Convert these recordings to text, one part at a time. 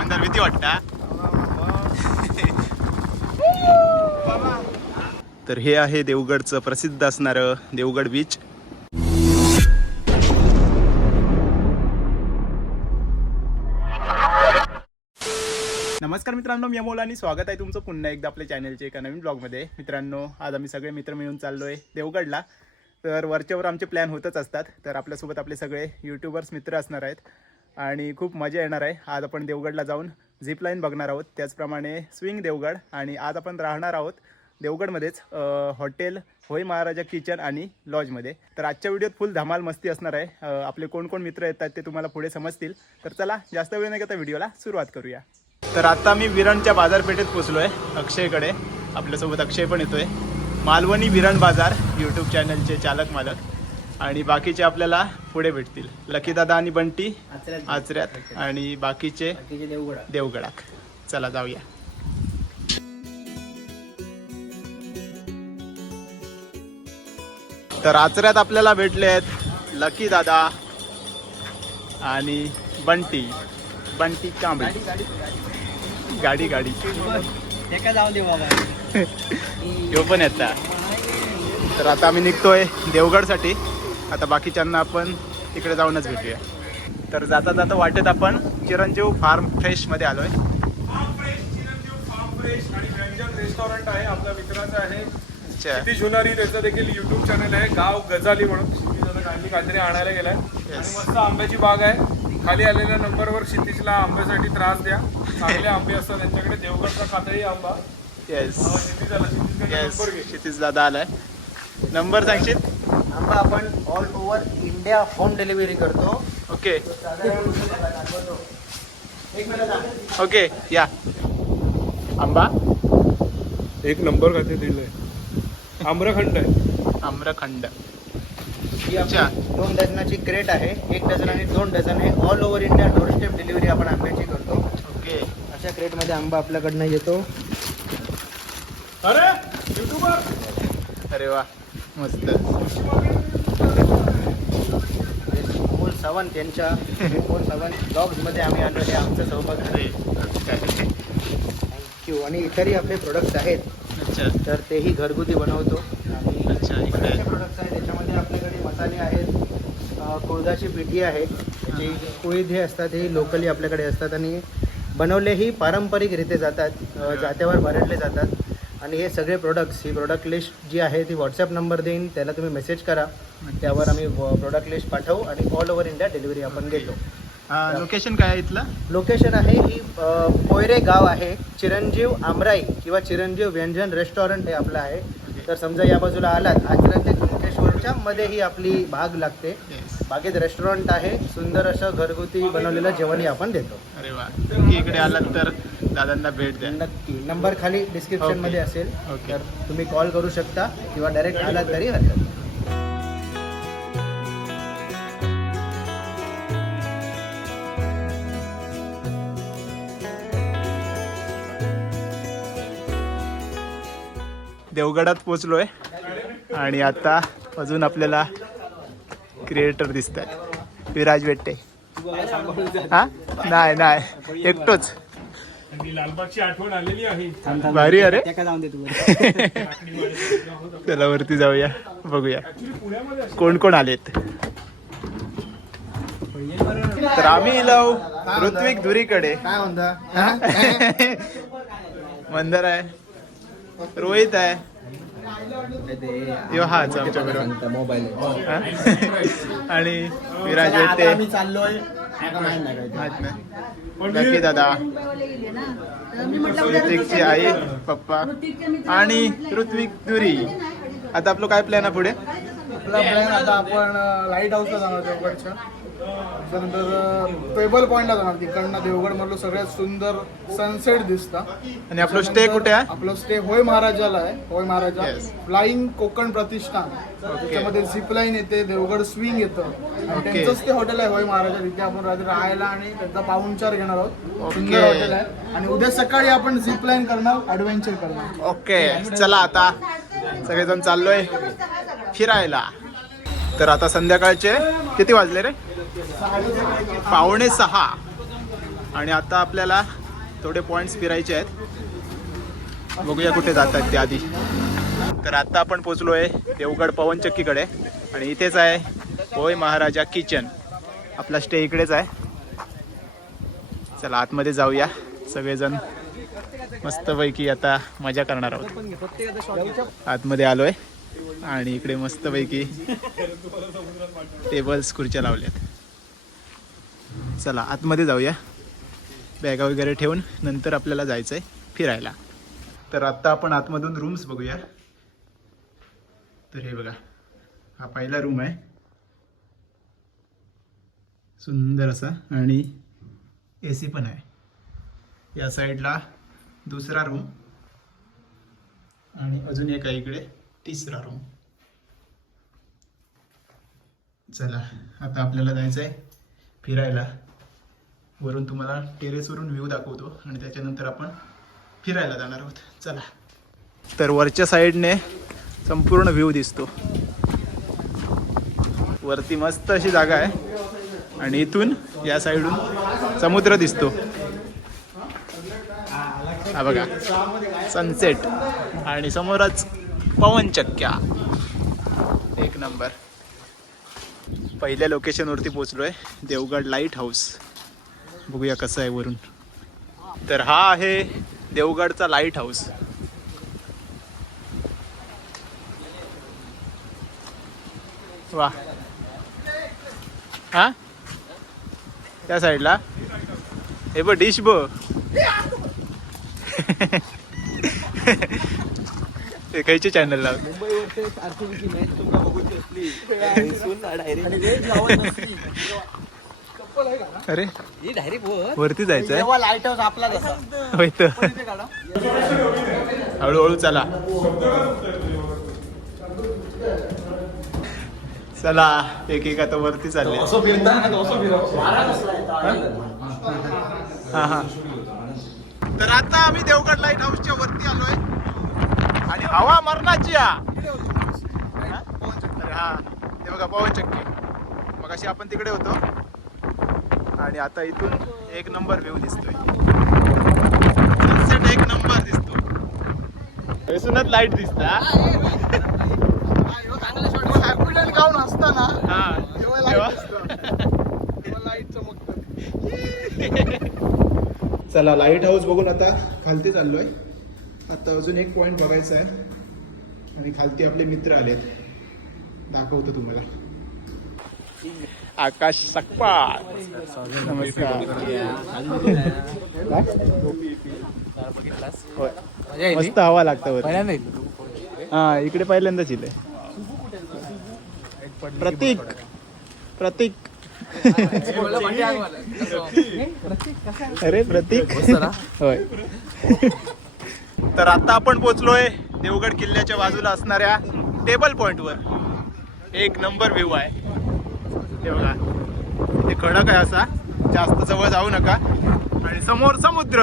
अंदर भीती वाटता। तर हे आहे देवगडचं प्रसिद्ध असणारं देवगड बीच नमस्कार मित्रांनो मी अमोल आणि स्वागत आहे तुमचं पुन्हा एकदा आपल्या चॅनलच्या एका नवीन ब्लॉगमध्ये मित्रांनो आज आम्ही सगळे मित्र मिळून चाललो आहे देवगडला. तर वरच्यावर आमचे प्लॅन होतच असतात. तर आपल्यासोबत आपले सगळे यूट्यूबर्स मित्र असणार आहेत. आणि खूप मजा येणार आहे. आज आपण देवगडला जाऊन झिप लाईन बघणार आहोत. त्याचप्रमाणे स्विंग देवगड आणि आज आपण राहणार आहोत देवगडमध्येच हॉटेल होय महाराजा किचन आणि लॉजमध्ये तर आजच्या व्हिडिओत फुल धमाल मस्ती असणार आहे. आपले कोण कोण मित्र येतात ते तुम्हाला पुढे समजतील. तर चला जास्त वेळ नाही घेता व्हिडिओला सुरुवात करूया. तर आता मी विरणच्या बाजारपेठेत पोचलो आहे अक्षयकडे. आपल्यासोबत अक्षय पण येतोय. मालवणी विरण बाजार यूट्यूब चॅनलचे चालक मालक. आणि बाकीचे आपल्याला पुढे भेटतील. लकी दादा आणि बंटी आचऱ्यात. आणि बाकीचे देवगडाक चला जाऊया. तर आचऱ्यात आपल्याला भेटले आहेत लकी दादा आणि बंटी. बंटी कांबळे. गाडी गाडी. जाऊ दे बाबा. ह्यो पण येता. तर आता आम्ही निघतोय देवगडसाठी. आता बाकीच्यांना आपण तिकडे जाऊनच भेटूया. तर जाता जाता वाटेत आपण चिरंजीव फार्म फ्रेशमध्ये आलोय. फार्म फ्रेश आणि व्यंजन रेस्टॉरंट आहे आपल्या मित्राचं आहे क्षितिज जुनारी त्याचं देखील युट्यूब चॅनल आहे. गाव गजाली म्हणून. क्षितिज आता काहीतरी आणायला गेलाय. आणि मस्त आंब्याची बाग आहे. खाली आलेल्या नंबरवर क्षितिजला आंब्यासाठी त्रास द्या. चांगले आंबे असतात त्यांच्याकडे देवगडचा कातळी आंबा. येस येस क्षितिज दादा आलाय. नंबर सांगशील? आंबा आपण all over India home delivery करतो. ओके ओके या. आंबा? एक नंबर खाते दिलंय आम्रखंड आहे. आम्रखंड. ही अच्छा. आपली दोन डझनाची क्रेट आहे. एक डझन आणि दोन डझन हे all over India doorstep delivery आपण आंब्याची करतो. ओके. अशा क्रेटमध्ये आंबा आपल्याकडनं येतो. अरे युट्यूबर अरे वा मस्त. अमोल सावंत यांच्या अमोल सावंत ब्लॉग्समध्ये आम्ही आलो हे आमचं सहभाग अरे थँक्यू आणि इतरही आपले प्रोडक्ट्स आहेत. अच्छा. तर तेही घरगुती बनवतो. आणि अच्छा, इकडे. प्रोडक्ट्स आहेत. त्याच्यामध्ये आपल्याकडे मसाले आहेत कुळदाची पिठी आहे त्याची कुळीद हे असतात हे लोकली आपल्याकडे असतात आणि बनवलेही पारंपरिकरित्या जातात अ, जात्यावर भरडले जातात. आणि हे सगळे प्रोडक्ट्स ही प्रोडक्ट लिस्ट जी आहे ती व्हॉट्सअप नंबर देईन त्याला तुम्ही मेसेज करा. त्यावर आम्ही प्रोडक्ट लिस्ट पाठवू आणि ऑल ओव्हर इंडिया डिलिव्हरी आपण देतो लोकेशन काय आहे इथलं? लोकेशन आहे ही अ, पोयरे गाव आहे चिरंजीव आमराई किंवा चिरंजीव व्यंजन रेस्टॉरंट हे आपलं आहे. तर समजा या बाजूला आलात आचरा ते कुणकेश्वरच्या मध्ये ही आपली भाग लागते. बागेत रेस्टॉरंट आहे सुंदर असं घरगुती बनवलेलं जेवणही आपण देतो. अरे वा. नक्की इकडे आलात तर दादांना भेट द्या. नक्की. नंबर खाली डिस्क्रिप्शनमध्ये. असेल. ओके. तर तुम्ही कॉल करू शकता किंवा डायरेक्ट आलात तरी हरकत. देवगडात पोचलोय. आणि आता अजून आपल्याला क्रिएटर दिसत आहेत विराज वेट्टे. हा? नाही नाही. एकटोच. लालबागची आठवण आलेली आहे भारी अरे चला वरती जाऊया. बघूया. कोण कोण आलेत? तर आम्ही लाव ऋत्विक धुरीकडे. मंदर आहे. रोहित आहे. हाच आमच्या बरोबर. मोबाईल. हा? आणि विराज आम्ही चाललोय. माहीत नाही नक्की दादा. ऋतिकची आई पप्पा. आणि ऋत्विक दुरी. आता आपलं काय प्लॅन आहे पुढे? आपला प्लॅन आता आपण लाइट हाऊसला जाणार देवगडच्या त्यानंतर टेबल पॉईंटला जाणार तिकडनं. देवगड मधलं सगळ्यात सुंदर सनसेट दिसतं. आणि आपलं स्टे कुठे आहे? आपलं स्टे होय महाराजाला आहे. होय महाराजा. फ्लाइंग कोकण प्रतिष्ठान. त्याच्यामध्ये झिपलाईन येते देवगड स्विंग येतं. आणि. त्यांचंच ते हॉटेल आहे होय महाराजा. तिथे आपण रात्री राहायला आणि त्यांचा पाहुणचार घेणार आहोत. सुंदर हॉटेल आहे. आणि उद्या सकाळी आपण झिपलाईन करणार ऍडव्हेंचर करणार. ओके चला आता. सगळेजण चाललोय फिरायला. तर आता संध्याकाळचे किती वाजले रे? पावणे सहा. आणि आता आपल्याला थोडे पॉइंट्स फिरायचे आहेत. बघूया कुठे जातात ते आधी. तर आता आपण पोचलो आहे देवगड पवनचक्कीकडे. आणि इथेच आहे होय महाराजा किचन. आपला स्टे इकडेच आहे. चला आतमध्ये जाऊया सगळेजण. मस्तपैकी आता मजा करणार आहोत. आतमध्ये आलोय आणि इकडे मस्तपैकी टेबल्स खुर्च्या लावल्यात. चला आतमध्ये जाऊया. बॅगा वगैरे ठेवून नंतर आपल्याला जायचं आहे फिरायला. तर आत्ता आपण आतमधून रूम्स बघूया. तर हे बघा हा पहिला रूम आहे. सुंदर असा. आणि ए सी पण आहे. या साईडला दुसरा रूम आणि अजून एक आहे इकडे तिसरा रूम चला आता आपल्याला जायचं आहे फिरायला. वरून तुम्हाला टेरेसवरून व्ह्यू दाखवतो आणि त्याच्यानंतर आपण फिरायला जाणार आहोत. चला. तर वरच्या साईडने संपूर्ण व्ह्यू दिसतो. वरती मस्त अशी जागा आहे. आणि इथून या साईडून समुद्र दिसतो. हा बघा. सनसेट. आणि समोरच पवनचक्क्या. एक नंबर. पहिल्या लोकेशनवरती पोचलो आहे देवगड लाइट हाऊस बघूया कसं आहे वरून. तर हा आहे देवगडचा लाइट हाऊस वा. हा? त्या साईडला हे बघ डिश बघ. ते खयचे चॅनल लाव अरे वरती जायचंय? लाइट हाऊस आपला होय तर. हळूहळू चला. चला एक एक आता वरती चालले. हा हा. तर आता आम्ही देवगड लाइट हाऊसच्या वरती आलोय. आणि हवा मरणाची हा ते बघा पवन चक्की. मग अशी आपण तिकडे होतो. आणि आता इथून एक नंबर व्ह्यू दिसतोय. सनसेट एक नंबर दिसतो इथूनच लाइट दिसता हॅपीडेंट गाऊन असताना हा. तेव्हा लाइट चमकतं. चला लाइट हाऊस बघून आता खालती चाललोय. आता अजून एक पॉइंट बघायचा आहे. आणि खालती आपले मित्र आलेत. दाखवतो तुम्हाला. आकाश नमस्कार. होय. मस्त हवा लागतं हा इकडे पहिल्यांदाच इथे. प्रतीक. प्रतीक. अरे प्रतीक. होय. तर आता आपण पोचलोय देवगड किल्ल्याच्या बाजूला असणाऱ्या टेबल पॉइंटवर एक नंबर व्ह्यू आहे. देवगा बघा. इथे खडक आहे असा. जास्त जवळ जाऊ नका. आणि समोर समुद्र.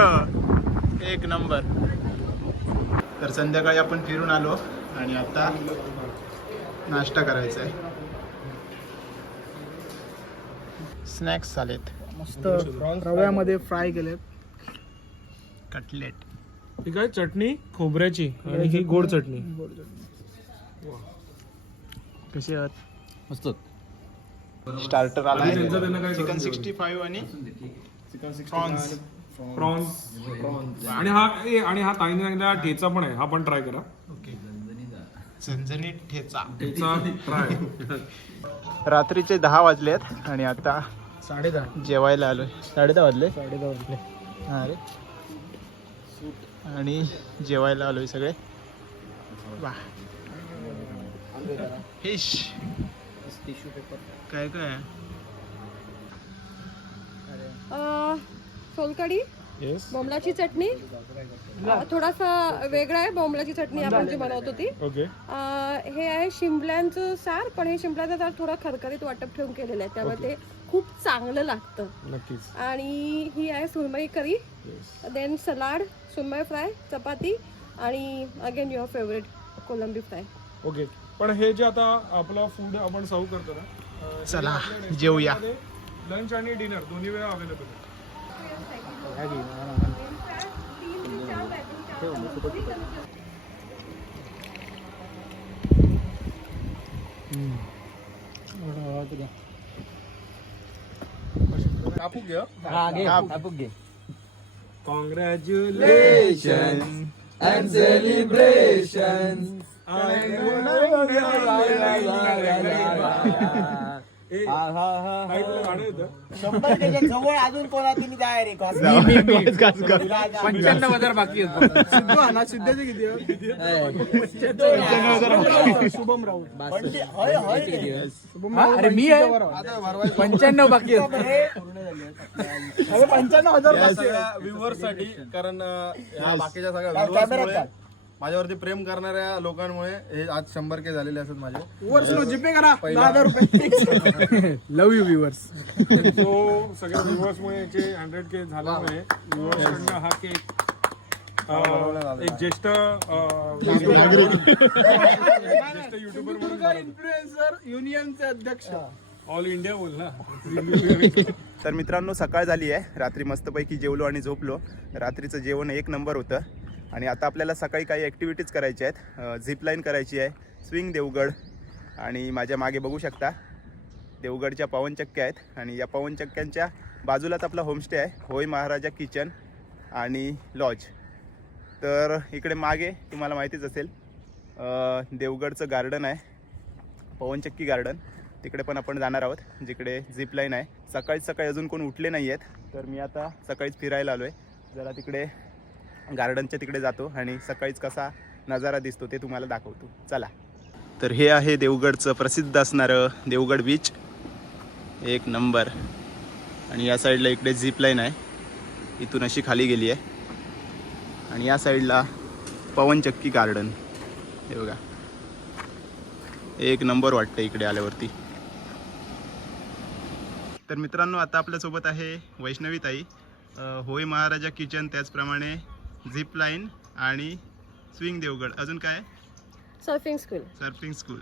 एक नंबर. तर संध्याकाळी आपण फिरून आलो आणि आता नाश्ता करायचा आहे. स्नॅक्स आलेत मस्त रव्यामध्ये फ्राय केले कटलेट. ही काय चटणी? खोबऱ्याची. आणि ही गोड चटणी. कसे आहात? मस्त. स्टार्टर आला आणि त्यांचं त्यांना काय चिकन सिक्स्टी फाईव्ह आणि प्रॉन्स. प्रॉन्स. आणि हा ए, आणि हा ताईने सांगितला ठेचा पण आहे. हा पण ट्राय करा. ओके झणझणीत ठेचा. ठेचा ट्राय. रात्रीचे दहा वाजलेत आणि आता साडे दहा जेवायला आलोय. साडे दहा वाजले? साडे दहा वाजले. हा रे. आणि जेवायला आलोय सगळे. वा. फिश. काय काय? आहे? येस बोंबलाची चटणी? अ, थोडासा वेगळा आहे बोंबलाची चटणी आपण जी बनवतो ती. ओके अ, हे आहे शिंपल्यांचं सार पण हे शिंपल्याचं सार थोडा खरखरीत वाटप ठेवून केलेलं आहे. त्यामुळे ते खूप चांगलं लागतं. नक्कीच. आणि ही आहे सुरमई करी. देन सलाड सुरमई फ्राय चपाती आणि अगेन युअर फेवरेट कोलंबी फ्राय ओके पण हे जे आता आपलं फूड आपण सर्व करतो ना अं, चला, जेवूया. लंच आणि डिनर दोन्ही वेळा अवेलेबल आहे. कापूक घ्या कॉंग्रॅच्युलेशन गाणं येतं शंभर त्याच्याजवळ अजून कोणा तुम्ही जाय रे पंच्याण्णव हजार बाकी आहेत. सिद्धू हा ना सिद्धाचे किती शुभम राऊत. शुभम राऊत अरे मी आहे? पंच्याण्णव बाकी पंच्याण्णव हजार व्ह्युअर्ससाठी कारण बाकीच्या सगळ्या माझ्यावरती प्रेम करणाऱ्या लोकांमुळे हे आज शंभर के झालेले असतात माझे. वर्ष जीपे करा दहा हजार रुपये लव यू व्ह्युअर्स तो सगळ्या व्ह्युअर्स मुळे याचे हंड्रेड के झाल्यामुळे व्ह्युअर्स कडनं हा केक एक ज्येष्ठ अं, ज्येष्ठ युट्यूबर म्हणून इन्फ्लुएन्सर युनियनचे अध्यक्ष. ऑल इंडिया बोल ना. तर मित्रांनो सकाळ झाली आहे. रात्री मस्तपैकी जेवलो आणि झोपलो. रात्रीचं जेवण एक नंबर होतं. आणि आता आपल्याला सकाळी काही ॲक्टिव्हिटीज करायच्या आहेत. झिपलाईन करायची आहे. स्विंग देवगड आणि माझ्या मागे बघू शकता देवगडच्या पवनचक्क्या आहेत. आणि या पवनचक्क्यांच्या बाजूलाच आपला होमस्टे आहे. होय महाराजा किचन आणि लॉज तर इकडे मागे तुम्हाला माहितीच असेल देवगडचं गार्डन आहे. पवनचक्की गार्डन तिकडे पण आपण जाणार आहोत जिकडे झिप लाईन आहे. सकाळीच सकाळी अजून कोण उठले नाही आहेत तर मी आता सकाळीच फिरायला आलो आहे जरा तिकडे गार्डनच्या तिकडे जातो आणि सकाळीच कसा नजारा दिसतो ते तुम्हाला दाखवतो. चला. तर हे आहे देवगडचं प्रसिद्ध असणारं देवगड बीच एक नंबर. आणि या साईडला इकडे झिप लाईन आहे. इथून अशी खाली गेली आहे. आणि या साईडला पवनचक्की गार्डन हे बघा. एक नंबर वाटतं इकडे आल्यावरती. तर मित्रांनो आता आपल्यासोबत आहे वैष्णवी ताई होय महाराजा किचन त्याचप्रमाणे झिप लाईन आणि स्विंग देवगड. अजून काय? सर्फिंग स्कूल सर्फिंग स्कूल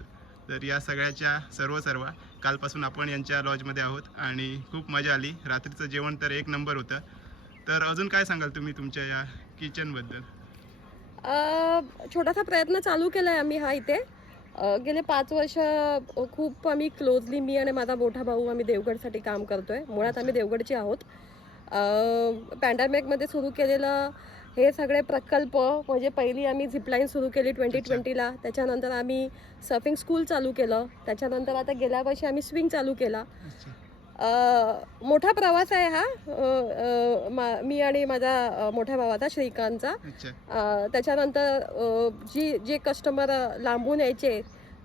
तर या सगळ्याच्या सर्व सर्व कालपासून आपण यांच्या लॉजमध्ये आहोत आणि खूप मजा आली. रात्रीचं जेवण तर एक नंबर होतं. तर अजून काय सांगाल तुम्ही तुमच्या या किचनबद्दल छोटासा प्रयत्न चालू केला आहे आम्ही हा इथे. अ, गेले पाच वर्ष खूप आम्ही क्लोजली मी आणि माझा मोठा भाऊ आम्ही देवगडसाठी काम करतोय. मुळात आम्ही देवगडचे आहोत. पॅन्डेमिकमध्ये सुरू केलेलं हे सगळे प्रकल्प म्हणजे पहिली आम्ही झिपलाईन सुरू केली ट्वेंटी ट्वेंटीला त्याच्यानंतर आम्ही सर्फिंग स्कूल चालू केलं. त्याच्यानंतर आता गेल्या वर्षी आम्ही स्विंग चालू केला. मोठा प्रवास आहे हा. अ, अ, मा- मी आणि माझा अ, मोठ्या भावाचा श्रीकांतचा. अच्छा. अ, त्याच्यानंतर अ, जी जे कस्टमर लांबून यायचे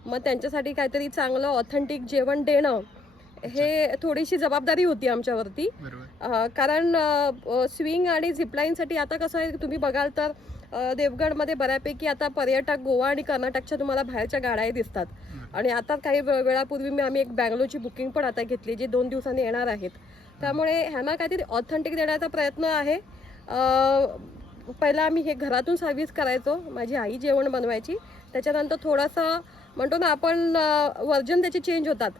मग त्यांच्यासाठी काहीतरी चांगलं ऑथेंटिक जेवण देणं हे थोडीशी जबाबदारी होती आमच्यावरती. कारण स्विंग आणि झिपलाईनसाठी आता कसं आहे तुम्ही बघाल तर देवगडमध्ये बऱ्यापैकी आता पर्यटक गोवा आणि कर्नाटकच्या तुम्हाला बाहेरच्या गाड्याही दिसतात. आणि आता काही वे- वेळापूर्वी मी आम्ही एक बँगलोरची बुकिंग पण आता घेतली जी दोन दिवसांनी येणार आहेत. त्यामुळे ह्यांना काहीतरी ऑथेंटिक देण्याचा प्रयत्न आहे. पहिला आम्ही हे घरातून सर्व्हिस करायचो माझी आई जेवण बनवायची. त्याच्यानंतर थोडंसं म्हणतो ना आपण वर्जन त्याचे चेंज होतात.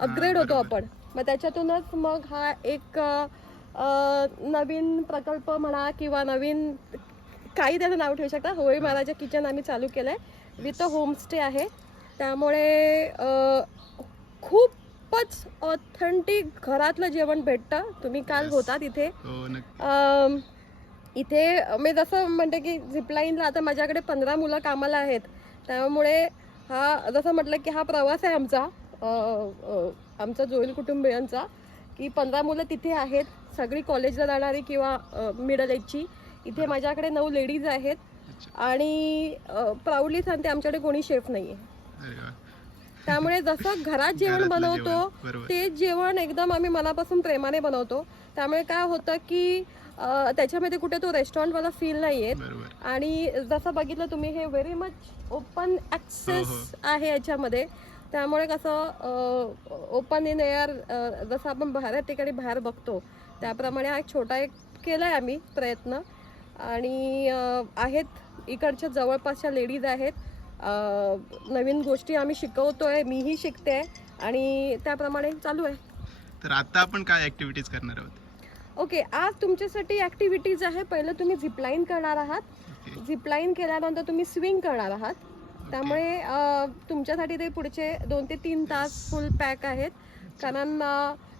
अपग्रेड होतो आपण. मग त्याच्यातूनच मग हा एक अ, अ, नवीन प्रकल्प म्हणा किंवा नवीन काही त्याचं नाव ठेवू शकता. होळी महाराजा किचन आम्ही चालू केलं आहे विथ होमस्टे आहे. त्यामुळे अ, खूपच ऑथेंटिक घरातलं जेवण भेटतं. तुम्ही काल होता तिथे हो नक्की. अम, इथे मी जसं म्हणते की झिपलाईनला आता माझ्याकडे पंधरा मुलं कामाला आहेत. त्यामुळे हा जसं म्हटलं की हा प्रवास आहे आमचा. अ, अ, आमचा जोईल कुटुंबियांचा की पंधरा मुलं तिथे आहेत सगळी कॉलेजला जाणारी किंवा मिडल एजची इथे माझ्याकडे नऊ लेडीज आहेत आणि प्राऊडली सांगते आमच्याकडे कोणी शेफ नाही आहे त्यामुळे जसं घरात जेवण बनवतो. ते जेवण एकदम आम्ही मनापासून प्रेमाने बनवतो. त्यामुळे काय होतं की त्याच्यामध्ये कुठे तो रेस्टॉरंटवाला फील नाही येत आणि जसं बघितलं तुम्ही हे व्हेरी मच ओपन ॲक्सेस आहे याच्यामध्ये. त्यामुळे कसं ओपन इन एअर जसं आपण बाहेर ठिकाणी बाहेर बघतो त्याप्रमाणे हा एक छोटा एक केला आहे आम्ही प्रयत्न. आणि आहेत इकडच्या जवळपासच्या लेडीज आहेत. नवीन गोष्टी आम्ही शिकवतोय मीही शिकते. आणि त्याप्रमाणे चालू आहे. तर आता आपण काय ऍक्टिव्हिटीज करणार आहोत? ओके आज तुमच्यासाठी ॲक्टिव्हिटीज आहे. पहिलं तुम्ही झिपलाईन करणार आहात. झिपलाईन केल्यानंतर तुम्ही स्विंग करणार आहात. त्यामुळे तुमच्यासाठी ते पुढचे दोन ते तीन तास फुल पॅक आहेत. कारण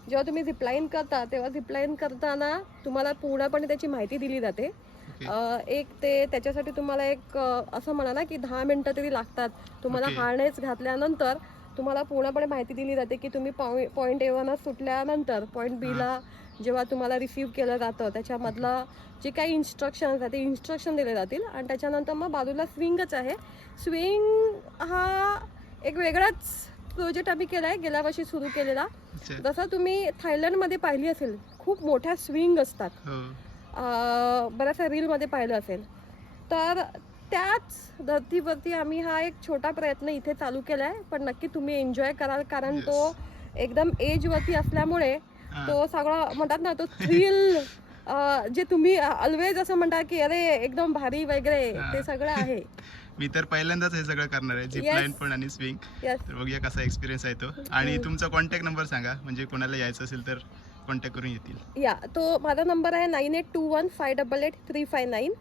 जेव्हा तुम्ही झिपलाईन करता तेव्हा झिपलाईन करताना तुम्हाला पूर्णपणे त्याची माहिती दिली जाते. एक ते त्याच्यासाठी तुम्हाला एक असं म्हणा ना की दहा मिनटं तरी लागतात. तुम्हाला. हार्नेस घातल्यानंतर तुम्हाला पूर्णपणे माहिती दिली जाते की तुम्ही पॉईंट एवनं सुटल्यानंतर पॉईंट बीला जेव्हा तुम्हाला रिसीव्ह केलं जातं त्याच्यामधलं जे काही इन्स्ट्रक्शन्स आहेत ते इन्स्ट्रक्शन दिले जातील. आणि त्याच्यानंतर मग बाजूला स्विंगच आहे. स्विंग हा एक वेगळाच प्रोजेक्ट आम्ही केला आहे गेल्या वर्षी सुरू केलेला. जसं तुम्ही थायलंडमध्ये पाहिली असेल खूप मोठ्या स्विंग असतात. हो. बऱ्याचशा रीलमध्ये पाहिलं असेल. तर त्याच धर्तीवरती आम्ही हा एक छोटा प्रयत्न इथे चालू केला आहे पण नक्की तुम्ही एन्जॉय कराल कारण तो एकदम एजवरती असल्यामुळे. तो सगळा म्हणतात ना तो थ्रिल जे तुम्ही ऑलवेज असं म्हणता की अरे एकदम भारी वगैरे. ते सगळं आहे. मी तर पहिल्यांदाच हे सगळं करणार आहे झिप. लाईन पण आणि स्विंग तर बघूया कसा एक्सपिरियन्स आहे तो. आणि तुमचा कॉन्टॅक्ट नंबर सांगा म्हणजे कोणाला यायचं असेल तर कॉन्टॅक्ट करून येतील. या तो माझा नंबर आहे nine eight two one five double eight three five nine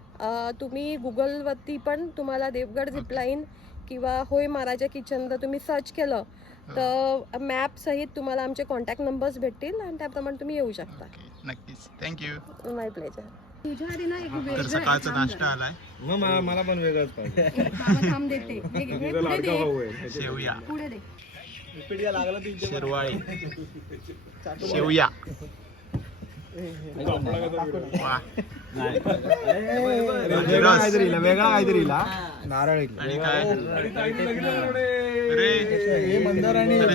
तुम्ही गुगलवरती पण तुम्हाला देवगड झिपलाईन किंवा होय महाराजा किचन जर तुम्ही सर्च केलं तर मॅप सहित तुम्हाला आमचे कॉन्टॅक्ट नंबर्स भेटतील आणि त्याप्रमाणे तुम्ही येऊ शकता. नक्कीच. थँक्यू माय प्लेजर तुझ्या आधी ना एक तर वेगळं सकाळचा नाश्ता आलाय. मग मला मला पण वेगळंच पाहिजे. एक बाबा थांब देते. घे, पुढे दे. शेवया. पुढे दे. शिरवाळे. शेवया. वेगळा काहीतरी नारळ आणि काय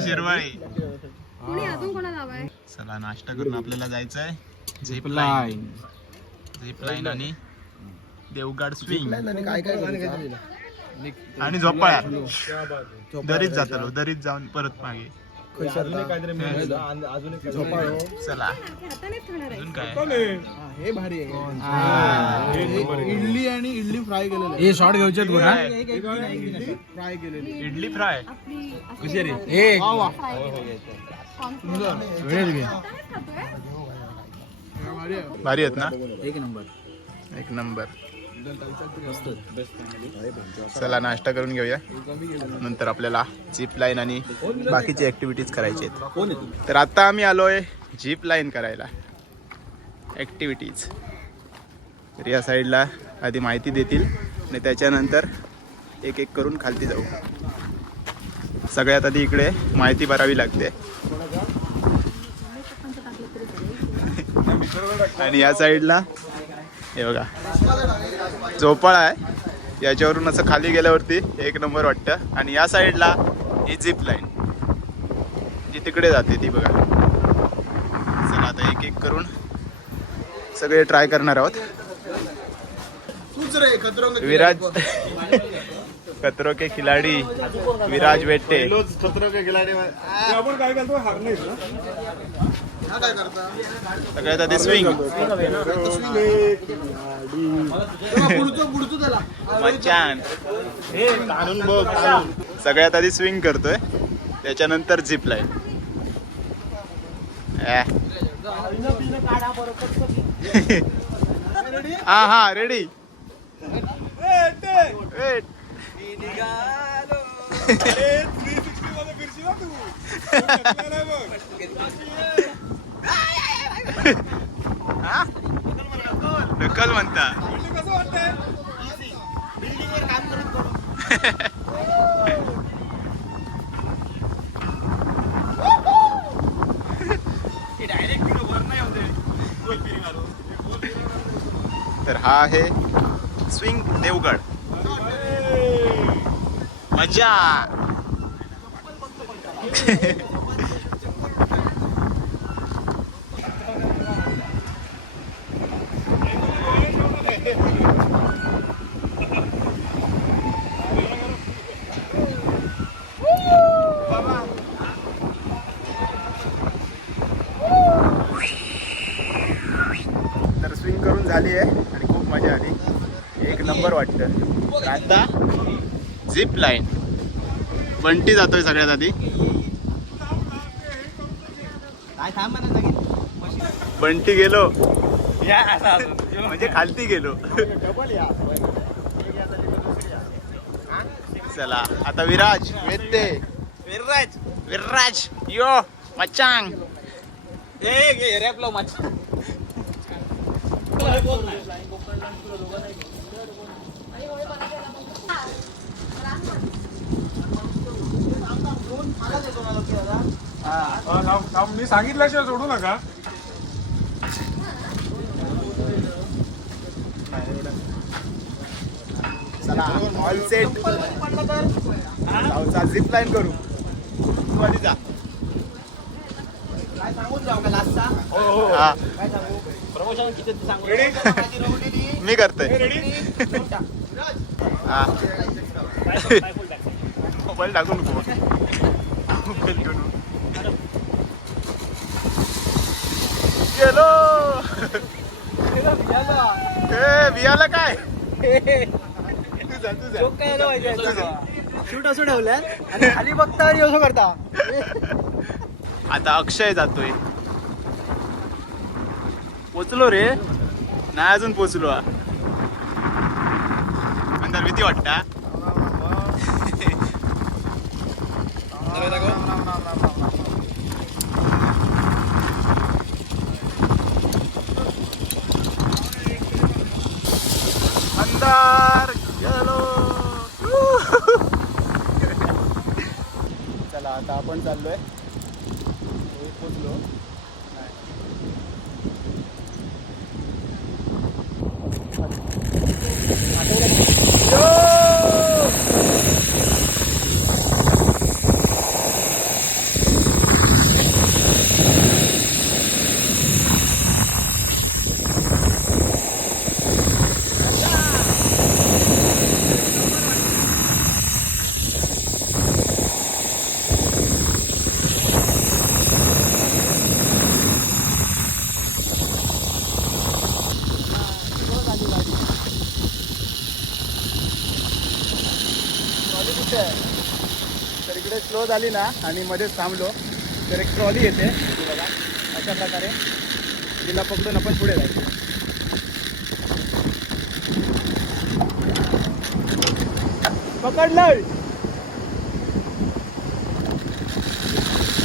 शिरवाळे चला नाश्ता करून आपल्याला जायचं आहे झिप लाईन झिप लाईन आणि देवगड स्विंग काय काय आणि झोपाळ्या दरीत जातलो दरीत जाऊन परत मागे. काहीतरी मिळालं. आणि अजून एक चला. अजून काय हे भारी आहे. इडली आणि इडली फ्राय केलेलं हे शॉर्ट घ्यायचे बघा फ्राय केलेली इडली फ्राय? हे वेळेत घे. भारी आहे. भारी आहेत ना? एक नंबर. एक नंबर. चला नाश्ता करून घेऊया. नंतर आपल्याला जीप लाईन आणि बाकीचे ऍक्टिव्हिटीज करायचे आहेत. तर आता आम्ही आलोय जीप लाईन करायला. ऍक्टिव्हिटीज तर या साईडला आधी माहिती देतील आणि त्याच्यानंतर एक एक करून खालती जाऊ. सगळ्यात आधी इकडे माहिती भरावी लागते. आणि या साईडला हे बघा. झोपाळा आहे. याच्यावरून असं खाली गेल्यावरती एक नंबर वाटतं. आणि या साईडला ही झिप लाईन जी तिकडे जाते ती बघा. चला आता एक एक करून सगळे ट्राय करणार आहोत. विराज कतरो के खिलाडी विराज वेट्टे. खतरो के खिलाडी आपण काय करतो हारनेस ना? सगळ्यात आधी स्विंग मचान सगळ्यात आधी स्विंग करतोय. त्याच्यानंतर झिप लाईन हा हा रेडी नकल म्हणता. तर हा आहे स्विंग देवगड. मजा तर स्विंग करून झाली आहे आणि खूप मजा आली एक नंबर वाटतं तर आता झिप लाईन बंटी जातोय सगळ्यात आधी. बंटी गेलो. म्हणजे खालती गेलो. चला आता विराज वेत्ते. विराज विराज यो मचांग हा, थांब, थांब. मी सांगितल्याशिवाय सोडू नका. चला ऑल सेट जाऊचा झिप लाईन करू. तू आधी जा. काय सांगून जाऊ का लास्टचा? हा, काय सांगू? प्रमोशन किती सांगू? मी करतोय. हा. मोबाईल टाकू नको. मोबाईल घेऊन. गेलो. ए बियाला काय? तुझा तुझा शूट असं ठेवलं आणि खाली बघता आणि असं करता. आता अक्षय जातोय. पोचलो रे. नाही अजून पोचलो. नंतर भीती वाटता पण चाललो आहे ट्रॉली कुठे आहे तर आली ना आणि मध्येच थांबलो तर एक ट्रॉली येते बघा. अशा प्रकारे तिला पकडून आपण पुढे जायचं पकडलं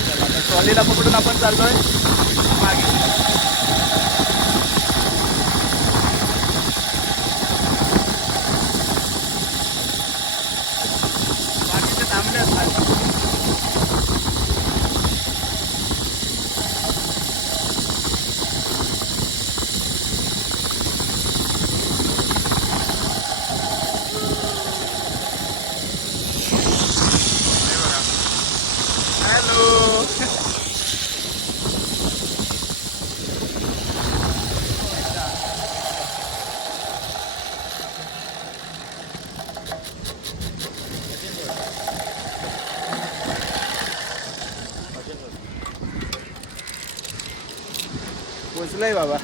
चला, ट्रॉलीला पकडून आपण चाललोय मागे बाकीचे थांबले आहेत. हॅलो पोचलोय बाबा.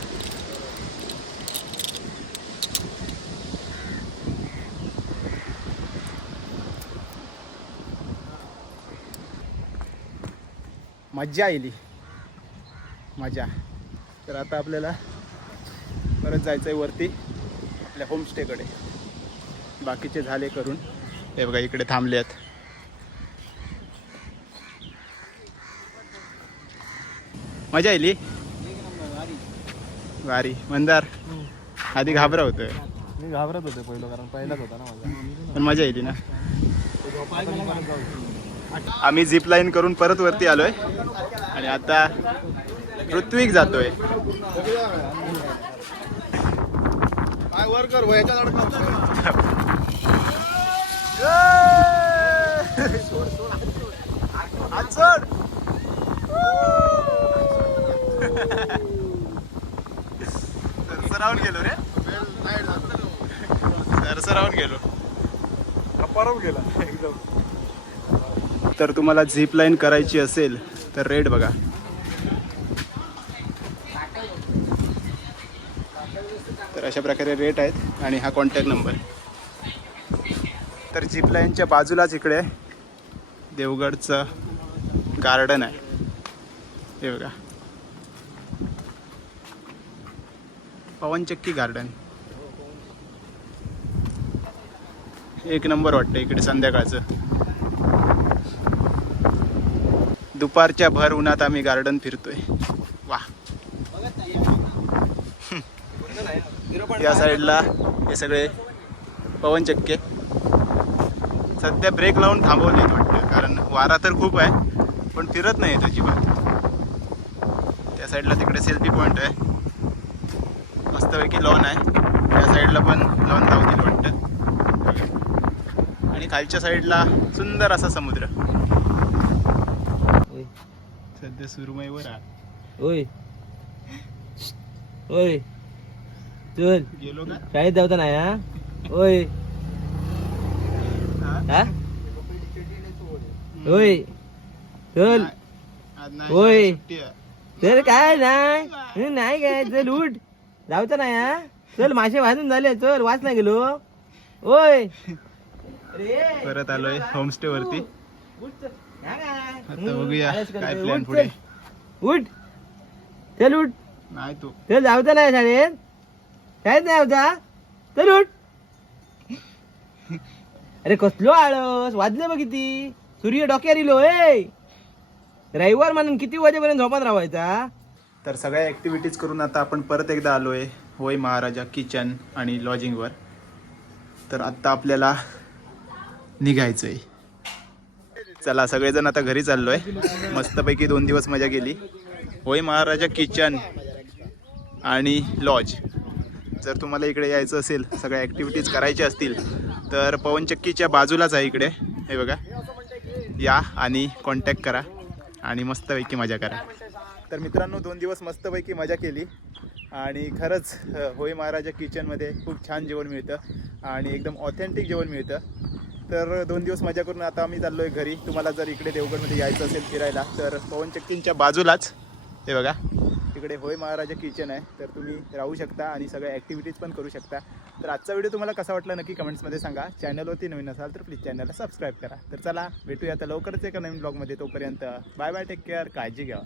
मज्जा आली मजा. तर आता आपल्याला परत जायचं आहे वरती आपल्या होमस्टेकडे बाकीचे झाले करून. हे बघा इकडे थांबले आहेत मजा येईली वारी. मंदार. आधी घाबरा होतोय. मी घाबरत होते पहिलं कारण पहिलाच होता ना माझा. पण मजा येते ना. आम्ही झिप लाईन करून परत वरती आलोय. आणि आता ऋत्विक जातोय. काय वर कर वयाच्या अडकव हात सोड. सरसरावून गेलो रे सरसरावून गेलो परत गेला जर तुम्हाला झिप लाईन करायची असेल तर रेट बघा. तर अशा प्रकारे रेट आहेत आणि हा कॉन्टॅक्ट नंबर तर झिप लाईनच्या बाजूलाच इकडे देवगडचं गार्डन आहे. हे बघा. पवनचक्की गार्डन एक नंबर वाटतं इकडे संध्याकाळचं. दुपारच्या भर उन्हात आम्ही गार्डन फिरतोय. वा. या साईडला हे सगळे पवनचक्के सध्या ब्रेक लावून थांबवले वाटतं कारण वारा तर खूप आहे पण फिरत नाही आहेत अजिबात. त्या साईडला तिकडे सेल्फी पॉईंट आहे. मस्तपैकी लॉन आहे. त्या साईडला पण लॉन लावतील वाटतं. आणि खालच्या साईडला सुंदर असा समुद्र. सध्या सुरमईवर आहे ओय ओय चल गेलो का शाळेत जाऊता नाही हा ओय हा ओय चल आहे. चल काय नाही नाही काय चल उठ जाऊचा नाही हा चल मासे भाजून झाले चल वाच नाही गेलो ओय परत आलोय होमस्टे वरती? आता बघूया. काय प्लॅन. पुढे. उठ. चल उठ. नाही तू. चल जाऊचा नाही शाळेत. शाळेत नाही जाऊचा चल उठ. अरे कसलो आळस. वाजले बघ किती. सूर्य डोक्यावर इलो ए रविवार म्हणून किती वाजेपर्यंत झोपात राहायचा? तर सगळ्या ॲक्टिव्हिटीज करून आता आपण परत एकदा आलो आहे होय महाराजा किचन आणि लॉजिंगवर तर आत्ता आपल्याला निघायचं आहे चला सगळेजण आता घरी चाललो आहे मस्तपैकी दोन दिवस मजा केली होय महाराजा किचन आणि लॉज जर तुम्हाला इकडे यायचं असेल सगळ्या ॲक्टिव्हिटीज करायच्या असतील तर पवनचक्कीच्या बाजूलाच आहे इकडे. हे बघा. या आणि कॉन्टॅक्ट करा आणि मस्तपैकी मजा करा. तर मित्रांनो दोन दिवस मस्तपैकी मजा केली. आणि खरंच होय महाराजा किचनमध्ये खूप छान जेवण मिळतं. आणि एकदम ऑथेंटिक जेवण मिळतं. तर दोन दिवस मजा करून आता आम्ही चाललो आहे घरी. तुम्हाला जर इकडे देवगडमध्ये यायचं असेल फिरायला तर पवनचक्कींच्या बाजूलाच हे बघा तिकडे होय महाराजा किचन आहे. तर तुम्ही राहू शकता आणि सगळ्या ॲक्टिव्हिटीज पण करू शकता. तर आजचा व्हिडिओ तुम्हाला कसा वाटला नक्की कमेंट्समध्ये सांगा. चॅनलवरती नवीन असाल तर प्लीज चॅनलला सबस्क्राईब करा. तर चला भेटूया आता लवकरच एका नवीन ब्लॉगमध्ये तोपर्यंत बाय बाय टेक केअर काळजी घ्या.